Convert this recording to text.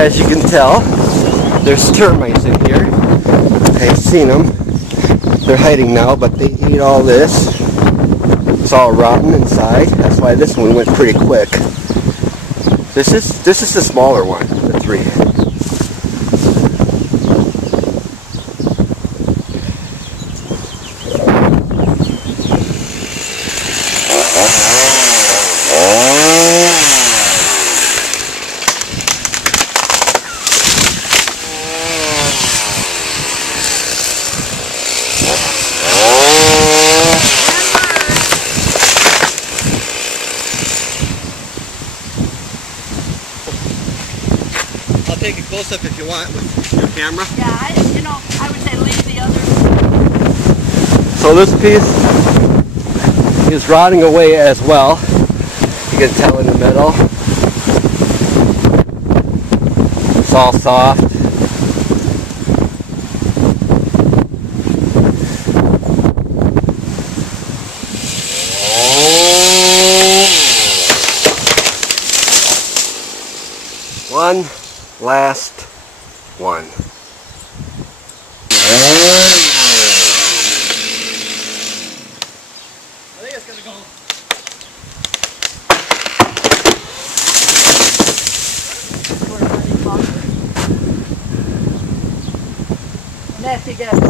as you can tell, there's termites in here. I've seen them. They're hiding now, but they ate all this. It's all rotten inside. That's why this one went pretty quick. This is the smaller one, the 3. I'll take a close-up if you want with your camera. Yeah, I would say leave the others. So this piece is rotting away as well. You can tell in the middle. It's all soft. One last one. I think it's gonna go. Nasty guys.